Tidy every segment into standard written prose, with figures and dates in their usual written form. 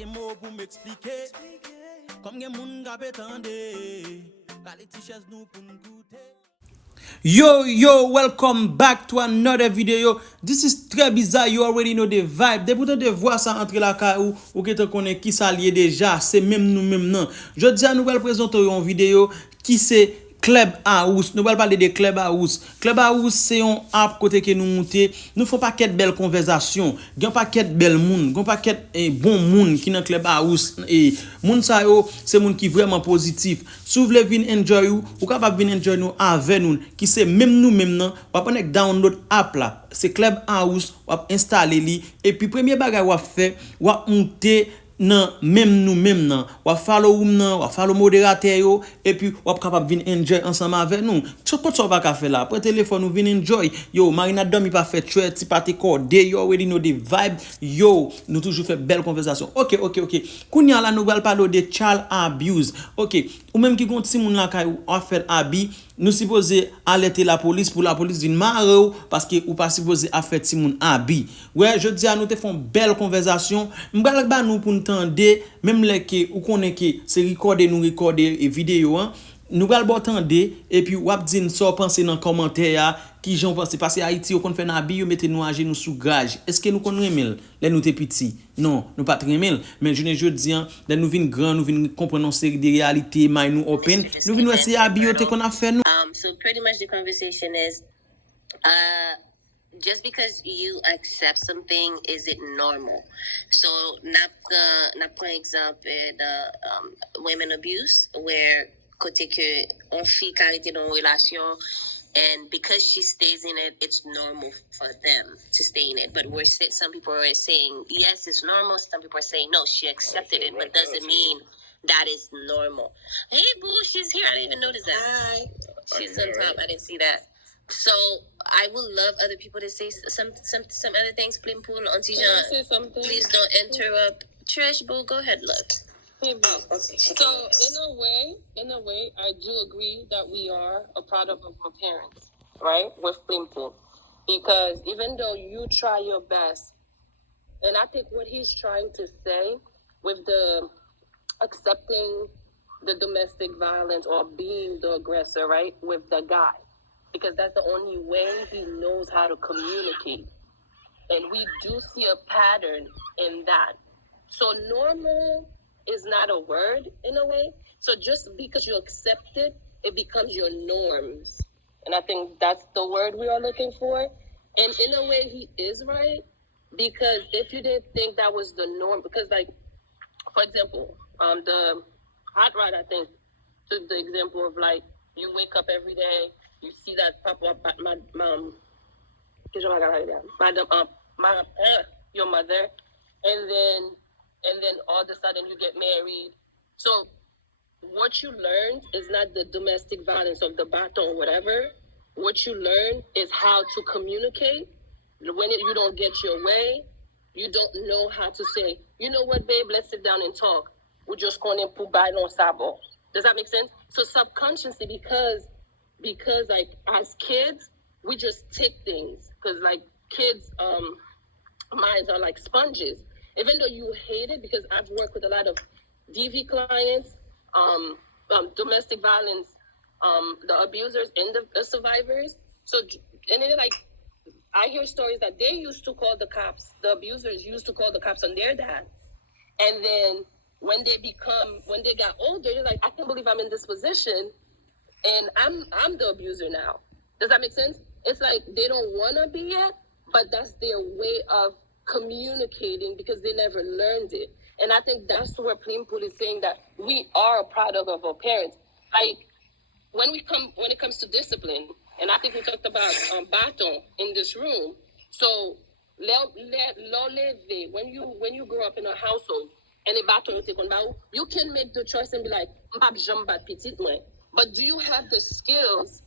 gen mot pour m'expliquer. Comme gen moun ka betande. Kale ti ches nou pou n'goute. Yo, welcome back to another video. This is très bizarre, you already know the vibe. Depuis de voir ça entre la ka ou que te connaît qui ça lié déjà, c'est même nous même non. Je dis à nous allons présenter une vidéo qui c'est Clubhouse. Nous allons parler de Clubhouse. Clubhouse c'est un app côté que nous monter, nous font paquet de belles conversations, gen paquet de belles moun, gen paquet bon moun qui dans Clubhouse et moun sa yo, c'est moun qui vraiment positif. Si vous voulez venir enjoy ou capable venir enjoy nous avec nous qui c'est même nous même non, on va download app là, c'est Clubhouse, on va installer li et puis premier bagage on va faire, on va monter nan même nous même nan ou follow nan ou follow modérateur yo et puis ou capable venir enjoy ensemble avec nous tout ça va ka faire là pour téléphone nous venir enjoy yo Marina dormi pas fait tuer ti pas te cordé you already know the vibe yo nous toujours fait belle conversation OK kounya là nous va parler de child abuse OK ou même qui compte si moun la kay ou faire abi nous supposé alerter la police pour la police d'une marre parce que ou pas supposé faire ti moun abi ouais je dis à nous te font belle conversation m'bal ba nous pour entendre même les que ou connaît que c'est recorder et vidéo hein nous va le entendre et puis ou dire ça penser dans commentaire qui j'en pense parce que Haïti on fait nabi yo mettez nous agir nous sous gage est-ce que nous connait remel les nous te petit non nous pas remel mais je dis là nous vinn grand nous vinn comprendre une série de réalités my nous open nous vinn essayer habiller qu'on a fait nous so pretty much the conversation is just because you accept something, is it normal? So, not for example, women abuse, where côté que on fille qui a été dans une relation, and because she stays in it, it's normal for them to stay in it. But some people are saying, yes, it's normal. Some people are saying, no, she accepted it, but doesn't mean that is normal. Hey, boo, she's here. I didn't even notice that. Hi. She's on top. I didn't see that. So I would love other people to say some other things. Auntie Jean, please don't interrupt. Trish, boo, go ahead, look. Hey, boo. Oh, okay. So in a way, I do agree that we are a product of our parents, right? With Plimpton, because even though you try your best, and I think what he's trying to say with the accepting the domestic violence or being the aggressor, right, with the guy. Because that's the only way he knows how to communicate. And we do see a pattern in that. So normal is not a word in a way. So just because you accept it, it becomes your norms. And I think that's the word we are looking for. And in a way, he is right. Because if you didn't think that was the norm, because like, for example, the hot rod, I think, took the example of like, you wake up every day, you see that pop up at your mother, and then all of a sudden you get married. So what you learned is not the domestic violence of the baton or whatever. What you learn is how to communicate. When you don't get your way, you don't know how to say, you know what, babe, let's sit down and talk. We just going to put by on sabo. Does that make sense? So subconsciously, because like as kids, we just take things because like kids' minds are like sponges. Even though you hate it, because I've worked with a lot of DV clients, domestic violence, the abusers and the survivors. So and then like I hear stories that they used to call the cops. The abusers used to call the cops on their dad, and then when they got older, they're like, I can't believe I'm in this position. And I'm the abuser now. Does that make sense? It's like they don't want to be yet, but that's their way of communicating because they never learned it. And I think that's where Plimpul is saying that we are a product of our parents. Like when it comes to discipline, and I think we talked about baton in this room. So when you grow up in a household and a baton you take on, you can make the choice and be like, but do you have the skills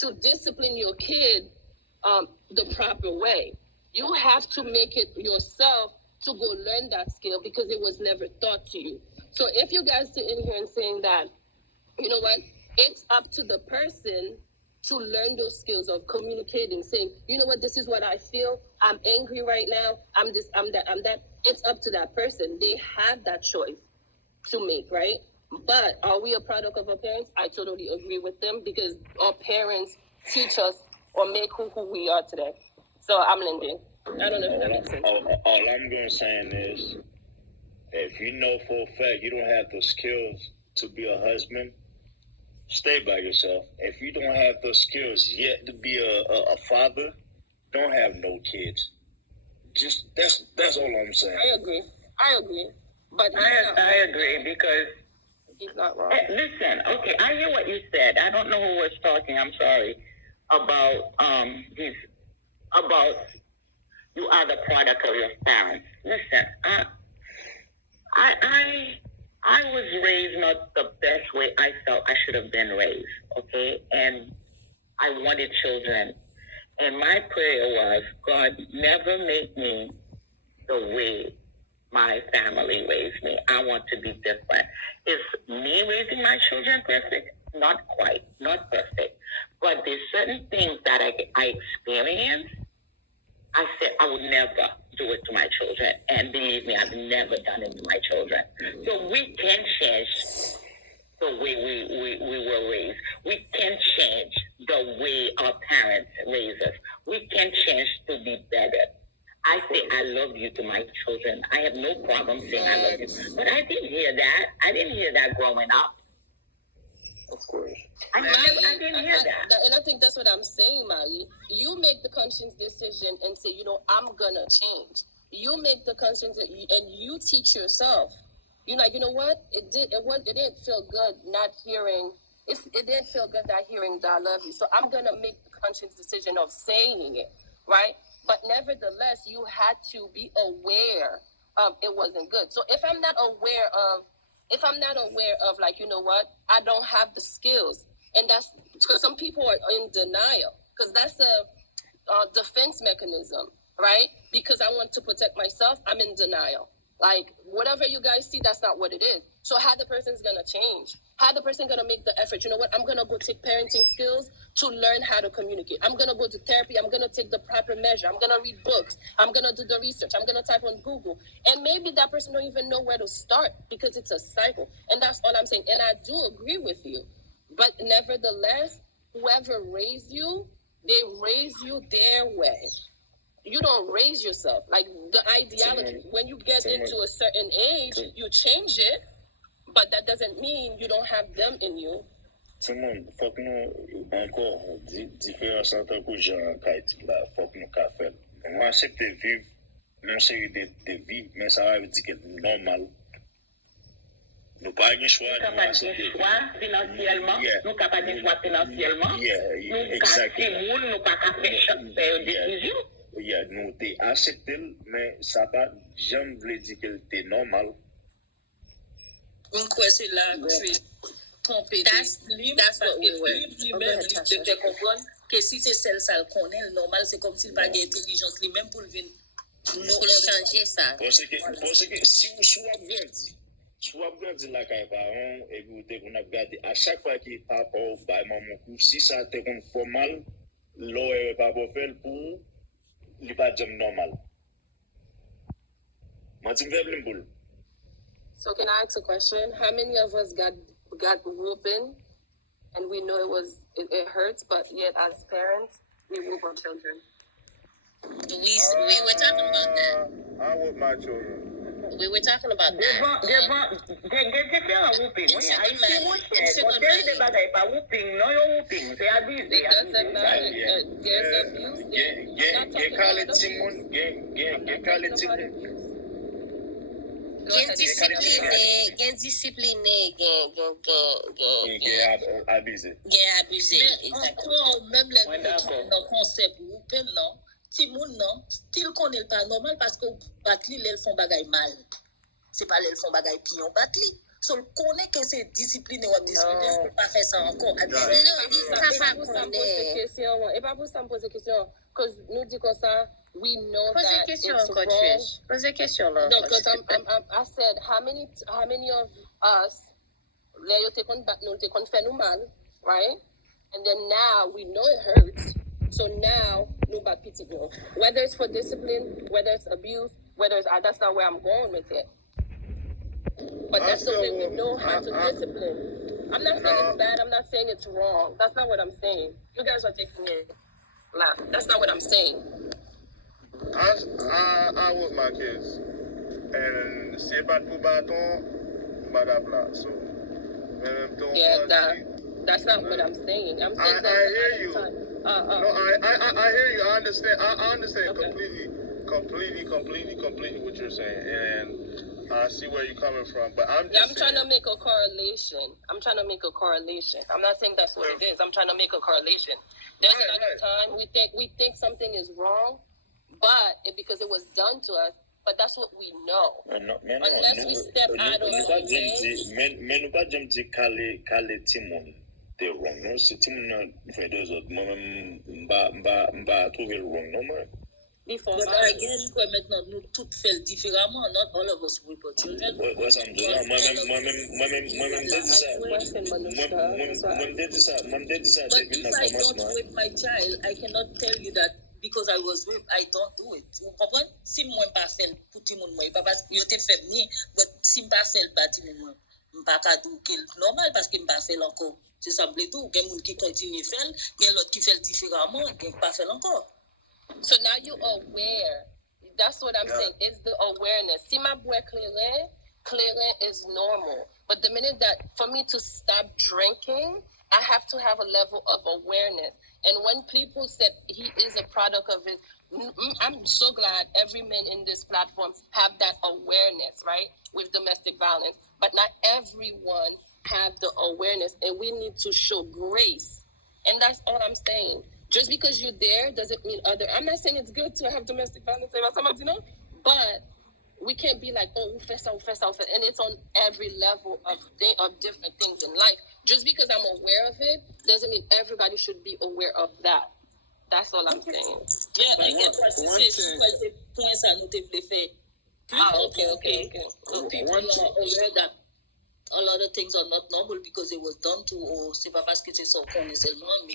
to discipline your kid the proper way? You have to make it yourself to go learn that skill because it was never taught to you. So if you guys sit in here and saying that, you know what, it's up to the person to learn those skills of communicating, saying, you know what, this is what I feel. I'm angry right now. I'm this, I'm that. it's up to that person. They have that choice to make, right? But are we a product of our parents? I totally agree with them because our parents teach us or make who we are today. So I'm Lindy. I don't know if that makes sense. All I'm going to say is, if you know for a fact you don't have the skills to be a husband, stay by yourself. If you don't have the skills yet to be a father, don't have no kids. Just that's all I'm saying. I agree. But I agree because he's not wrong. listen, okay, I hear what you said. I don't know who was talking. I'm sorry about about you are the product of your parents. Listen, I was raised not the best way I felt I should have been raised. Okay, and I wanted children, and my prayer was, God, never make me the way my family raised me. I want to be different. Is me raising my children perfect? Not quite, not perfect. But there's certain things that I experienced. I said I would never do it to my children. And believe me, I've never done it to my children. So we can change the way we were raised. We can change the way our parents raised us. We can change to be better. I say I love you to my children. I have no problem saying I love you. But I didn't hear that. I didn't hear that growing up. Of course. I didn't hear that. And I think that's what I'm saying, Mali. You make the conscious decision and say, I'm gonna change. You make the conscious and you teach yourself. You're like, you know what? It didn't feel good not hearing. It didn't feel good not hearing that I love you. So I'm gonna make the conscious decision of saying it, right? But nevertheless, you had to be aware of it wasn't good. So if I'm not aware of like, you know what, I don't have the skills, and that's because some people are in denial because that's a defense mechanism, right? Because I want to protect myself, I'm in denial. Like, whatever you guys see, that's not what it is. So how the person's going to change? How the person going to make the effort? You know what? I'm going to go take parenting skills to learn how to communicate. I'm going to go to therapy. I'm going to take the proper measure. I'm going to read books. I'm going to do the research. I'm going to type on Google. And maybe that person don't even know where to start because it's a cycle. And that's all I'm saying. And I do agree with you. But nevertheless, whoever raised you, they raise you their way. You don't raise yourself. Like the ideology, when you get into a certain age, you change it, but that doesn't mean you don't have them in you. Tout le monde, faut que nous encore différence entre les gens qui là, faut que nous faire. On accepte vivre une série de vie, mais ça veut dire que c'est normal. Nous pas de choix. Nous pas de choix financièrement. Nous pas de choix financièrement. Nous exactement. Nous pas faire des décisions. Nous t'es accepté, mais ça pas jamais voulu dire que c'est normal. Une fois c'est là, tu es trompé. That's what we were. Lui-même, il te fait comprendre que si c'est celle ça qu'on est, normal, c'est comme s'il n'a pas d'intelligence lui-même pour le venir. Nous changer ça. Parce que si vous soit grandi la campagne, et vous on a regardé à chaque fois qu'il a pas maman coup, si ça te rend formal, l'eau pas pour faire pour il pas de normal. So can I ask a question? How many of us got whooping and we know it hurts, but yet as parents, we whoop our children? We were talking about that. I whoop my children. We were talking about that. Gen discipliné, gen abusé. Encore, même le concept whooping, non? Si moun non, style qu'on est pas normal parce que batli les font bagay mal. C'est pas les font bagay pion batli. So le connaît que c'est discipliné ou discipliné, je peux pas faire ça encore. Et pas pour ça me poser question, parce que nous dit comme ça, we know that it's wrong. Pose a question là. No, because I said how many of us they take on mal, right? And then now we know it hurts. So now, no bad pity, whether it's for discipline, whether it's abuse, whether it's that's not where I'm going with it. But that's the way we know how to discipline. I'm not saying it's bad. I'm not saying it's wrong. That's not what I'm saying. You guys are taking it laugh. That's not what I'm saying. I with my kids, and c'est pas tout bâton, madame là. So, yeah, that's not what I'm saying. I'm saying I hear you. No, I hear you. I understand. I understand okay. completely what you're saying, and I see where you're coming from. But I'm trying to make a correlation. I'm not saying that's what it is. I'm trying to make a correlation. There's a lot of time we think something is wrong, but because it was done to us. But that's what we know. Unless we step out of our ways. Mais nous pas dire calé Timon t'es wrong. Non, c'est Timon fait deux autres. Moi-même m'ba trouver le wrong non moi. But again, maintenant nous tout fait différemment. Not all of us rape our children. Ouais, ça me dit là. Moi-même dit ça. Moi-même dit ça. But if I don't rape my child, I cannot tell you that. Because I was raped, I don't do it. Vous comprenez? Si moi pas fait pour tout le monde, pas parce que yo te fait venir, mais si pas fait le bâti moi, pas ka dou que normal parce que pas fait encore. C'est ça blé tout, gen moun qui continue faire, gen l'autre qui fait différemment, gen pas fait encore. So now you aware. That's what I'm saying. It's the awareness. See my boy Clearing is normal. But the minute that for me to stop drinking, I have to have a level of awareness. And when people said he is a product of it, I'm so glad every man in this platform have that awareness, right, with domestic violence. But not everyone have the awareness, and we need to show grace. And that's all I'm saying. Just because you're there doesn't mean I'm not saying it's good to have domestic violence, but we can't be like, oh, fess out. And it's on every level of different things in life. Just because I'm aware of it doesn't mean everybody should be aware of that. That's all I'm saying. Yeah, I get what you say. Points I know they play. Okay. So people are aware that a lot of things are not normal because it was done to, or c'est pas parce que c'est son connaissement,